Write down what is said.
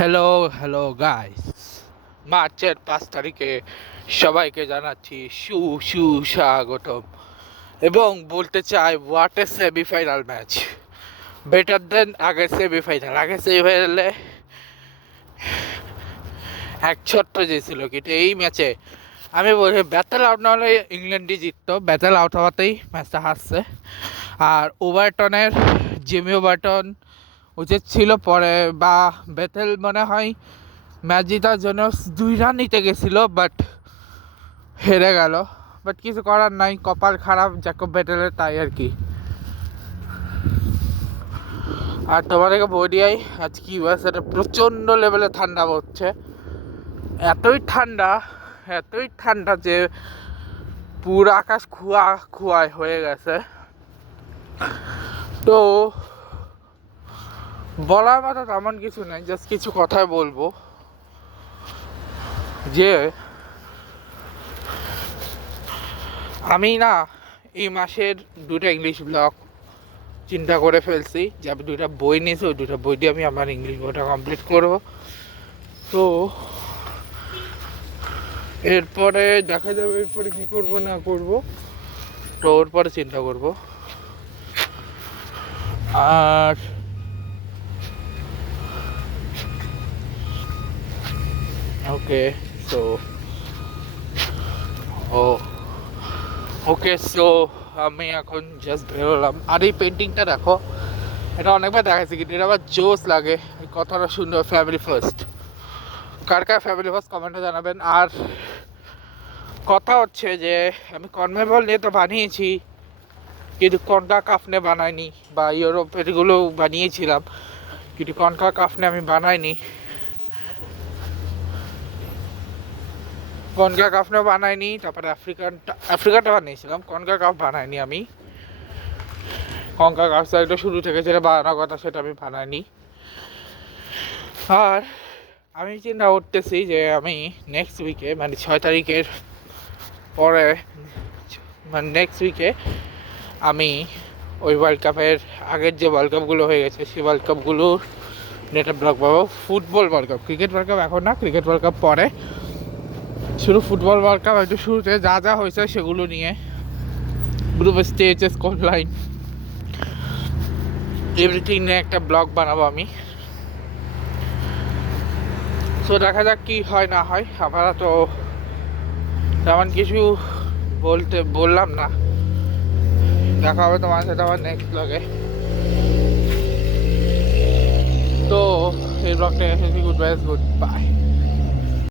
Hello hello guys, মার্চের 5 তারিখে সবাইকে জানাচ্ছি সুস্বাগতম এবং বলতে চাই what a semifinal match, better দেন আগের সেমিফাইনালে এক ছোট্ট জিতছিল, কিন্তু এই ম্যাচে আমি বলছি ব্যাটেল আউট না হলে ইংল্যান্ডই জিততো। ব্যাটেল আউট হওয়াতেই ম্যাচটা হারছে। আর ওভারটনের জিমি ওভারটন উচিত ছিল পরে, বা ব্যাটেল মনে হয় ম্যাচ জেতার জন্য 2 রান নিতে গেছিল, বাট হেরে গেল। বাট কিছু করার নাই, কপাল খারাপ জ্যাকব ব্যাটেলের, তাই আর কি। আর তোমাদেরকে বডিয়াই আজ কি বয়স, এটা প্রচণ্ড লেভেলে ঠান্ডা পড়ছে। এতই ঠান্ডা যে পুরো আকাশ খুয়ায় হয়ে গেছে। তো বলার মতো তেমন কিছু নেই, জাস্ট কিছু কথাই বলবো যে আমি না এই মাসের 2টা ইংলিশ ব্লগ চিন্তা করে ফেলছি, যে আমি 2টা বই নিয়েছি, ওই 2টা বই দিয়ে আমি আমার ইংলিশ বইটা কমপ্লিট করব। তো এরপরে দেখা যাবে এরপরে কী করব না করব, তো ওর পরে চিন্তা করব। আর ওকে সো আমি এখন জাস্ট বেরোলাম। আর এই পেন্টিংটা দেখো, এটা অনেকবার দেখাচ্ছি, কিন্তু এটা আবার জোস লাগে। কথাটা সুন্দর, ফ্যামিলি ফার্স্ট। কার ফ্যামিলি ফার্স্ট কমেন্টে জানাবেন। আর কথা হচ্ছে যে আমি কনমেবল নিয়ে তো বানিয়েছি, কিন্তু কনকা কাফ নিয়ে বানাইনি, বা ইউরোপ এগুলো বানিয়েছিলাম, কিন্তু কনকা কাফ নিয়ে আমি বানাইনি। কনকা কাফ নিয়ে বানাইনি, তারপরে আফ্রিকাটা বানিয়েছিলাম, কনকা কাফ বানাইনি আমি। কনকা কাফ সাইডটা শুরু থেকে যেটা বানানোর কথা সেটা আমি বানাইনি। আর আমি চিন্তা করতেছি যে আমি নেক্সট উইকে, মানে 6 তারিখের পরে, মানে নেক্সট উইকে আমি ওই ওয়ার্ল্ড কাপের আগের যে ওয়ার্ল্ড কাপগুলো হয়ে গেছে সেই ওয়ার্ল্ড কাপগুলোর নেটে ব্লগ পাবো। Football world cup, cricket world cup এখন না, ক্রিকেট ওয়ার্ল্ড কাপ পরে। শুধু ফুটবল ওয়ার্ল্ড কাপ হয়তো শুরুতে যা যা হয়েছে সেগুলো নিয়ে group stage, score line, everything নিয়ে একটা ব্লগ বানাবো আমি। তো দেখা যাক কি হয় না হয়। আমরা তো তেমন কিছু বললাম না। দেখা হবে তোমার সাথে আমার নেক্সট ব্লগে। তো এই ব্লগটা এসেছি, গুড বাই।